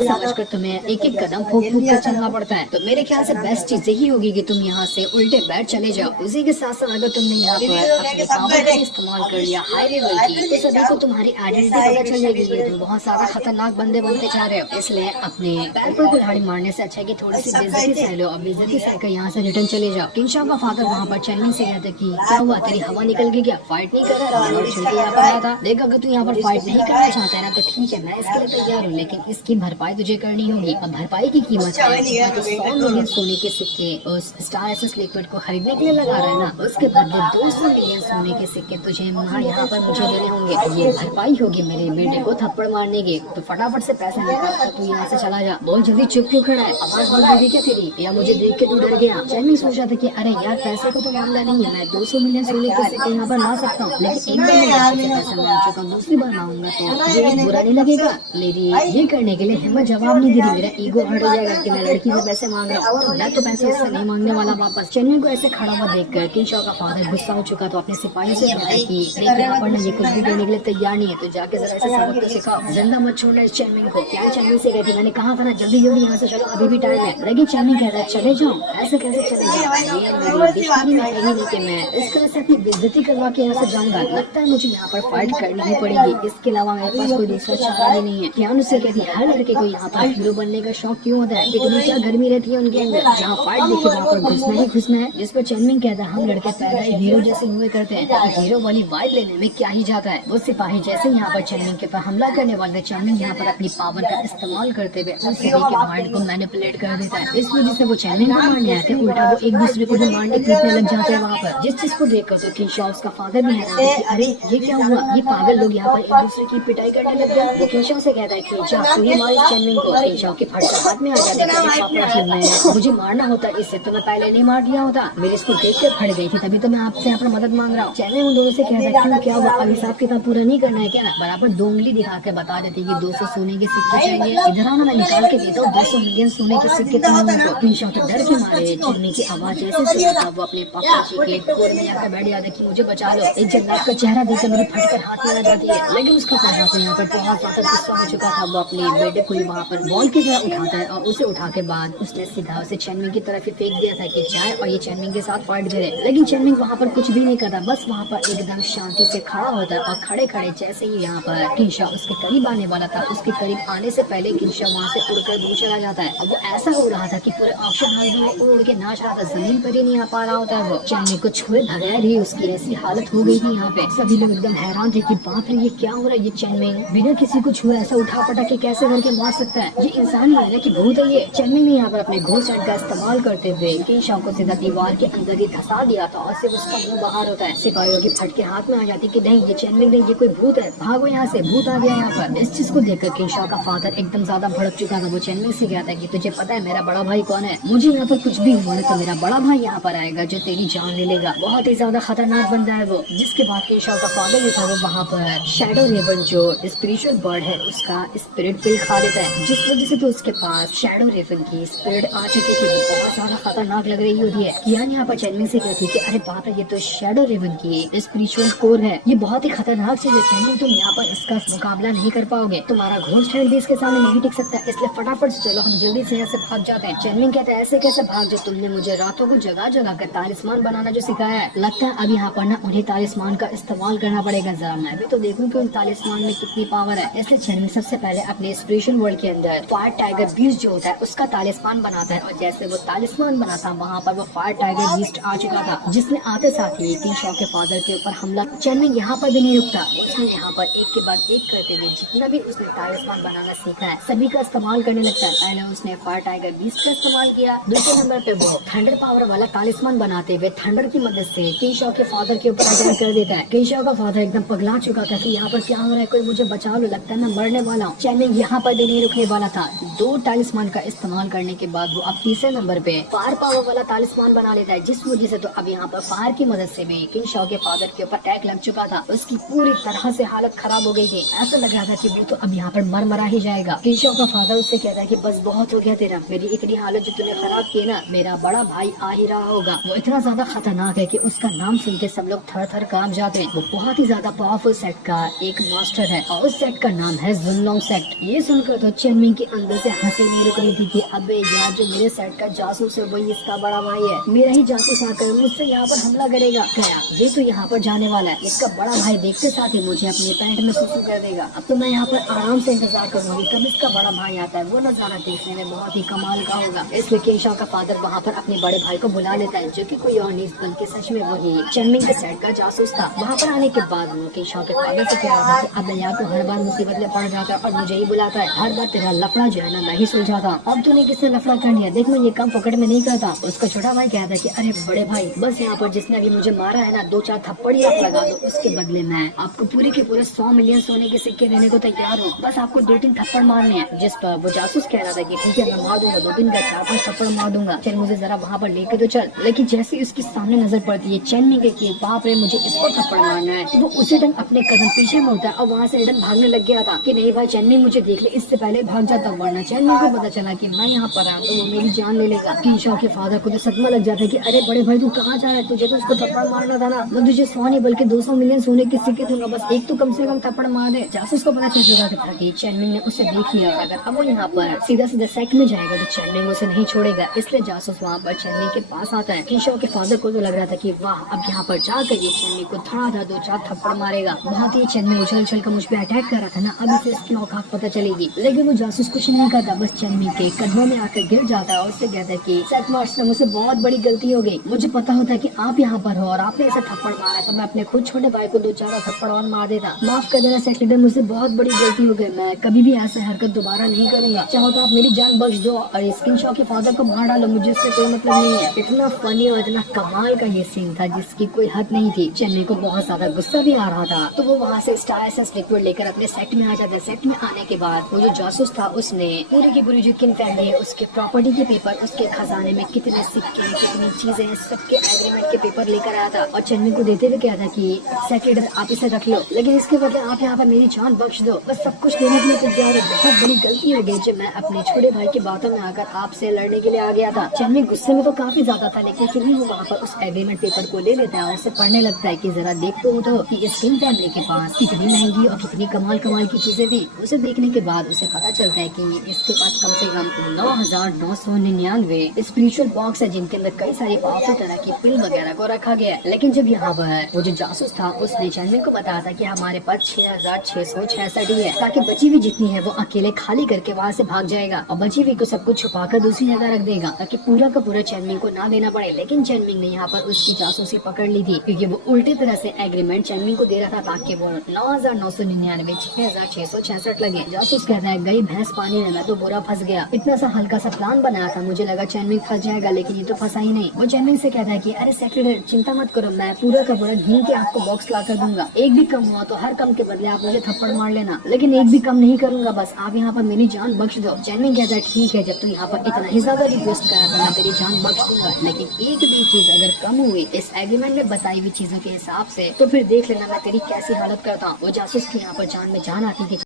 समझकर तुम्हें एक एक कदम फूक फूक कर चलना पड़ता है। तो मेरे ख्याल से बेस्ट चीज यही होगी कि तुम यहाँ से उल्टे बैठ चले जाओ। उसी के साथ साथ अगर तुमने यहाँ पर अपने पावर का इस्तेमाल कर लिया हाई लेवल की, तो सभी को तुम्हारी आइडेंटिटी पता चल जाएगी कि तुम बहुत सारा खतरनाक बंदे बनते जा रहे हो। इसलिए अपने पैर पर कुल्हाड़ी मारने से अच्छा है कि थोड़ी सी बेइज्जती सह लो और बेइज्जती सहकर यहाँ से रिटर्न चले जाओ। किंशा का फादर वहाँ पर चैनिंग से कहता कि क्या हुआ, तेरी हवा निकल गई क्या, फाइट नहीं कर रहा? और छिलके यहाँ पर आया था, देख अगर तू यहाँ पर फाइट नहीं करना चाहता है ना तो ठीक है, मैं इसके लिए तैयार हूँ, लेकिन इसकी भरपाई तुझे करनी होगी। अब भरपाई की कीमत है तो 100 मिलियन सोने के सिक्के उस स्टार एसएस लिक्विड को खरीदने के लिए लगा रहा है ना, उसके बदले 200 मिलियन सोने के सिक्के तुझे यहाँ पर मुझे देने होंगे। ये भरपाई होगी मेरे बेटे को थप्पड़ मारने की। तो फटाफट से पैसे निकाल तू यहाँ से चला जा। बहुत जल्दी चुप क्यों खड़ा है, आवाज बंद होगी क्या तेरी, या मुझे देख के तू डर गया? चैनिंग सोच रहा था कि अरे यार पैसे को तो मामला नहीं है, मैं 200 मिलियन सोने के सिक्के यहाँ पर ला सकता हूँ, लेकिन एक बार मैं पैसे मांग चुका हूँ, दूसरी बार मांगूंगा तो ये बुरा नहीं लगेगा? मेरी ये करने के लिए हिम्मत जवाब नहीं दे रही, मेरा ईगो हर्ट हो जाएगा कि मैं लड़की से पैसे मांग रहा हूँ, मैं तो पैसे उससे नहीं मांगने वाला वापस। चैनिंग को ऐसे खड़ा हुआ देखकर किंशा का फादर गुस्सा हो चुका तो अपने सिपाही से कहता है कि देख यहाँ पर ये कुछ भी करने के लिए तैयार नहीं है, तो जाके जरा ऐसे सबक तो सिखाओ, जिंदा मत छोड़ना इस चैनिंग को। क्या चैनिंग से कहती, मैंने कहा था ना जल्दी जल्दी यहाँ से चलो, अभी भी टाइम है। लेकिन चैनिंग कहता है चले जाओ, ऐसे कैसे चले जाओ, ये मेरी डिक्शनरी में है ही नहीं कि मैं इस तरह से अपनी बेइज्जती करवा के यहाँ से जाऊंगा, लगता है मुझे यहाँ पर फाइट करनी ही पड़ेगी, इसके अलावा मेरे पास कोई दूसरा चारा ही नहीं है। कियान उससे कहती है हर लड़के को यहाँ पर हीरो बनने का शौक क्यों होता है, इतनी क्या गर्मी रहती है उनके अंदर, जहाँ फाइट दिखे वहाँ पर घुसना ही घुसना है। जिस पर चैनमिंग कहता है हम लड़के पैदा ही हीरो जैसे हुए करते हैं, हीरो वाली वाइब लेने में क्या ही जाता है। वो सिपाही जैसे यहाँ पर चैनमिंग के ऊपर हमला करने वाले, चैनमिंग यहाँ पर अपनी पावर का इस्तेमाल करते हुए उन सभी के माइंड को मैनिपुलेट कर देता है। इस वजह से वो चैनमिंग को मारने आते हैं, उल्टा वो एक दूसरे को भी मारने पीटने लग जाते हैं वहाँ पर। जिस चीज को देखकर तो किंशा उसका फादर भी है कि अरे ये क्या हुआ, ये पागल लोग यहाँ पर एक दूसरे की पिटाई करने लग गए। वो किंशा से कहता है किंशा तू ही मार इस चैनमिंग को। किंशा के फटका हाथ में आ जाता है, पापा जी मैं मुझे मारना होता इससे तो मैं पहले नहीं मार दिया होता, मेरे इसको देख के फट गई थी, तभी तो मैं आपसे यहाँ पर मदद मांग रहा हूँ। चैनमिंग उन दोनों से कहता है क्यों, क्या हुआ, अब हिसाब किताब पूरा नहीं करना है क्या? बराबर 2 उंगली दिखा के बता देती कि 200 सोने के सिक्के चाहिए, इधर आना मैं निकाल के देता हूँ 200 मिलियन सोने के सिक्के तुम लोगों को। किंशा तो डर के मारे चैनमिंग की आवाज जैसे सुनता वो अपने पापा जी के कोर में आकर बैठ जाता कि मुझे बचा लो। एक जन्नत का चेहरा देखकर मेरी फटकर हाथ में आ जाती है, लेकिन उसका पापा तो यहाँ पर बहुत ज्यादा गुस्सा हो चुका था। वो अपने बेटे को वहाँ पर बॉल की तरह उठाता है और उसे उठा के बाद उसने सीधा उसे चैनमिंग की तरफ ही फेंक दिया था कि जाए और ये चैनमिंग के साथ फाइट करे। लेकिन चैनमिंग वहाँ पर कुछ भी नहीं करता, बस वहाँ पर एकदम शांति से खड़ा होता है और खड़े खड़े जैसे ही यहाँ पर किंशा उसके करीब आने वाला था, उसके करीब आने से पहले किंशा वहाँ से उड़कर दूर चला जाता है। अब वो ऐसा हो रहा था कि पूरे ऑप्शन हाउस में उड़ के नाच रहा था, जमीन पर ही नहीं आ पा रहा होता है। वो चैनमिंग को छुए बगैर ही उसकी ऐसी हालत हो गई थी यहाँ पे। सभी लोग एकदम हैरान थे कि बाप रे ये क्या हो रहा है, ये चैनमिंग बिना किसी को छुए ऐसा उठा पटा के कैसे करके मार सकता है, ये इंसान ही है ना कि भूत है ये। चैनमिंग ने यहाँ पर अपने घोस्ट का इस्तेमाल करते हुए किंशा को सीधा दीवार के अंदर ही धसा दिया था और सिर्फ उसका मुंह बाहर होता है। सिपाहियों की फटके हाथ में आ जाती कि नहीं ये चैनमिंग नहीं, ये कोई भूत है, भागो यहाँ से, भूत आ गया यहाँ पर। इस चीज को देखकर किंशा का फादर एकदम ज्यादा भड़क चुका था। वो चैनमिंग से कहता है कि तुझे पता है मेरा बड़ा भाई कौन है, मुझे यहाँ पर कुछ भी हुआ तो मेरा बड़ा भाई यहाँ पर आएगा जो तेरी जान ले लेगा। बहुत ही ज्यादा खतरनाक बंदा है वो। जिसके बाद किंशा का फादर जो था वो वहाँ पर शैडो रेवन जो स्पिरिचुअल बर्ड है उसका स्पिरिट पिल खा लेता है, जिस वजह से तो उसके पास शैडो रेवन की स्पिरिट आ चुकी थी, बहुत ज्यादा खतरनाक लग रही होती है। कियान यहाँ पर चैनमिंग से कहती है कि अरे बाप रे ये तो शैडो रेवन की स्पिरिचुअल कोर है, ये बहुत ही खतरनाक चीज है चैनमिंग, तुम यहाँ पर इसका मुकाबला नहीं कर पाओगे, तुम्हारा घोस्ट हेड भी इसके सामने नहीं टिक सकता, इसलिए फटाफट से चलो हम जल्दी से यहाँ से भाग जाते हैं। चैनमिंग कहता है ऐसे कैसे भाग, जो तुमने मुझे रातों को जगह जगह कर तालिस्मान बनाना जो सिखाया है, लगता है अब यहाँ पर ना उन्हें तालिस्मान का इस्तेमाल करना पड़ेगा, जरा मैं भी तो देखूं कि उन तालिस्मान में कितनी पावर है। इसलिए चैनमिंग सबसे पहले अपने स्पिरिचुअल वर्ल्ड के अंदर फायर टाइगर बीस्ट जो होता है उसका तालिस्मान बनाता है, और जैसे वो तालिस्मान बनाता वहाँ पर वो फायर टाइगर बीस्ट आ चुका था, जिसने आते साथ ही किंशा के फादर के ऊपर हमला। चैनमिंग यहाँ पर भी नहीं रुकता, उसने यहाँ पर एक के बाद एक करते हुए जितना भी उसने तालिस्मान बनाना सीखा है सभी का इस्तेमाल करने लगता है। पहले उसने फायर टाइगर बीस्ट का इस्तेमाल किया, दूसरे नंबर पे वो थंडर पावर वाला तालिस्मान बनाते हुए थंडर की मदद से किंशा के फादर के ऊपर अटैक कर देता है। किंशा का फादर एकदम पगला चुका था कि यहाँ पर क्या हो रहा है, कोई मुझे बचा लो, लगता है मैं मरने वाला हूँ। चैनमिंग यहाँ पर भी नहीं रुकने वाला था, 2 तालिस्मान का इस्तेमाल करने के बाद वो अब तीसरे नंबर पे फायर पावर वाला तालिस्मान बना लेता है, जिस वजह से तो अब यहाँ पर फायर की मदद से भी किंशा के फादर के ऊपर अटैक लग चुका था। उसकी पूरी तरह से हालत खराब हो गई थी, ऐसा लग रहा था कि वो तो अब यहाँ पर मर ही जाएगा। किंशा का फादर उससे कहता है कि बस बहुत हो गया तेरा, मेरी इतनी हालत जो तूने खराब की ना, मेरा बड़ा भाई आ ही रहा होगा। वो इतना ज्यादा खतरनाक है कि उसका नाम सुनते सब लोग थर थर कांप जाते हैं। वो बहुत ही ज्यादा पावरफुल सेक्ट का एक मास्टर है और उस सेक्ट का नाम है जुनलोंग सेक्ट। ये सुनकर तो चेनमिंग के अंदर से हंसी नहीं रुक रही थी कि अबे यार जो मेरे सेट का जासूस है वही इसका बड़ा भाई है, मेरा ही जासूस आकर मुझसे यहाँ पर हमला करेगा। गया ये तो यहाँ पर जाने वाला है, इसका बड़ा भाई देखते साथ ही मुझे अपनी पैंट में सुसु कर देगा। अब तो मैं यहाँ पर आराम से इंतजार करूंगी कब इसका बड़ा भाई आता है। वो नजारा देखने में बहुत ही कमाल का होगा। इसलिए किंशा का फादर वहाँ पर अपने बड़े भाई को बुला लेता है, जो कि कोई और नहीं बल्कि सच में वही चेनमिंग के सेट का जासूस था। वहाँ पर आने के बाद वो किंशा के फादर से कह रहा था कि अब यहाँ तो हर बार मुसीबत में पड़ जाता है और मुझे ही बुलाता है, हर बार तेरा लफड़ा जो है ना मैं ही सुलझाता। अब तूने किससे लफड़ा कर लिया, देख मैं ये काम पकड़ में नहीं करता। उसका छोटा भाई कहता है कि अरे बड़े भाई बस यहाँ पर जिसने अभी मुझे मारा है ना 2-4 थप्पड़ ही आप लगा दो, उसके बदले मैं आपको पूरे के पूरे 100 मिलियन सोने के सिक्के देने को तैयार हूँ, बस आपको 2-3 थप्पड़ मारने हैं। जिस पर वो जासूस कह रहा था कि ठीक है मैं मार दूंगा, 2 दिन का 4-5 थप्पड़ मार दूंगा, चल मुझे जरा वहाँ पर लेके तो चल। लेकिन जैसे उसके सामने नजर पड़ती है चेनमिंग के बाप रे मुझे इसको थप्पड़ मारना है, तो वो उसी टाइम अपने कदम पीछे मुड़ता है और वहाँ से रिटर्न भागने लग गया था कि नहीं भाई चेनमिंग मुझे देख ले, इससे पहले भाग जाता। वरना चेनमिंग को पता चला कि मैं यहाँ पर आया तो वो मेरी जान ले लेगा। किंशा के फादर को तो सदमा लग जाता है कि अरे बड़े भाई तू कहाँ जा रहा है, तुझे तो उसको थप्पड़ मारना था ना, मैं तुझे 100 नहीं बल्कि 200 मिलियन सोने के सिक्के दूंगा, बस एक तो कम से कम थप्पड़ मार दे। जासूस को पता चल चुका था कि चेनमिंग ने उसे देख लिया, अगर अब वो यहाँ पर सीधा सीधा सेट में जाएगा तो चेनमिंग उसे नहीं छोड़ेगा। इसलिए जासूस वहाँ पर चेनमिंग के पास आता है। किंशा के फादर को तो लग रहा था कि वाह अब यहाँ पर जाकर ये चेनमिंग को धड़ाधड़ 2-4 थप्पड़ मारेगा। बहुत ही चेनमिंग उछल उछल कर मुझ पर अटैक कर रहा था ना, अब इसे इसकी औकात पता चलेगी। लेकिन वो जासूस कुछ नहीं करता, बस चेनमिंग के कदमों में आकर गिर जाता है और उससे कहता है कि सेट मार्क्स मुझसे बहुत बड़ी गलती हो गई, मुझे पता होता है कि आप यहाँ पर हो और आपने इसे थप्पड़ मारा तो मैं अपने खुद छोटे भाई को 2-4 थप्पड़ और मार देता। माफ कर देना सेट लीडर, मुझसे बहुत बड़ी गलती हो गई, मैं कभी भी ऐसी हरकत दोबारा नहीं करूंगा, चाहो तो आप मेरी जान बख्श दो और इस किंशा के फादर को मार डालो, मुझे इससे कोई मतलब नहीं है। इतना फनी और इतना कमाल का ये सीन था जिसकी कोई हद नहीं थी। चेन्नई को बहुत ज्यादा गुस्सा भी आ रहा था, तो वो वहाँ से स्टार एसेंस लिक्विड लेकर अपने सेट में आ जाता है। सेट में आने के बाद वो जो जासूस था उसने पूरी की पूरी जो किन फैमिली है उसके प्रॉपर्टी के पेपर, उसके खजाने में कितने सिक्के कितनी चीजें हैं सबके एग्रीमेंट के पेपर लेकर आया था और चेन्नई को देते हुए कहा था कि सेक्रेटरी आप इसे रख लो, लेकिन इसके बदले आप यहाँ पर मेरी जान बख्श दो, बस सब कुछ देने के लिए तैयार है। बहुत बड़ी गलती हो गई जब मैं अपने छोटे भाई की बातों में आकर आपसे लड़ने के लिए आ गया था। चेन्नई गुस्से में तो काफी ज्यादा था, लेकिन फिर भी वो वहाँ पर उस एग्रीमेंट पेपर को ले लेता है और उसे पढ़ने लगता है कि जरा देखते हो तो कि इस किन फैमिली के पास कितनी महंगी और कितनी कमाल कमाल की चीजें थी। उसे देखने के बाद उसे पता चलता है कि इसके पास कम से कम 9,999 स्पिरिचुअल बॉक्स है जिनके अंदर कई सारी पावरफुल तरह की पिल वगैरह को रखा गया है। लेकिन जब यहाँ पर वो जो जासूस था उसने चेन्नई को बताया था कि हमारे पास 6,666 ही है, ताकि बची हुई जितनी है वो अकेले खाली करके वहाँ से भाग जाएगा और बची हुई को सब कुछ छुपाकर दूसरी जगह रख देगा ताकि पूरा का पूरा चेन्नई को ना देना पड़े। लेकिन चेन्नई ने यहाँ पर उसकी जासूसी पकड़ ली थी क्योंकि वो उल्टी तरह से एग्रीमेंट चेन्नई को दे रहा था ताकि वो 9,999 6,666 लगे। जासूस कहता है गई भैंस पानी में, मैं तो बुरा फंस गया, इतना सा हल्का सा प्लान बनाया था, मुझे लगा चेन्नई फंस जाएगा लेकिन ये तो फंसा ही नहीं। वो चेन्नई से कहता है कि अरे सेक्रेटरी चिंता मत करो, मैं पूरा का पूरा घी के आपको बॉक्स ला कर दूंगा, एक भी कम हुआ तो हर कम के बदले आप मुझे थप्पड़ मार लेना, लेकिन एक भी कम नहीं करूंगा, बस आप यहाँ पर मेरी जान बख्श दो। चेन्नई कहता है ठीक है, जब तू यहाँ पर इतना ही ज्यादा रिक्वेस्ट करा तो मैं तेरी जान बख्श दूंगा, लेकिन एक भी चीज अगर कम हुई इस एग्रीमेंट में बताई हुई चीजों के हिसाब से तो फिर देख लेना मैं तेरी कैसी हालत करता हूँ। वो जासूस की यहाँ पर जान में जान आती थी।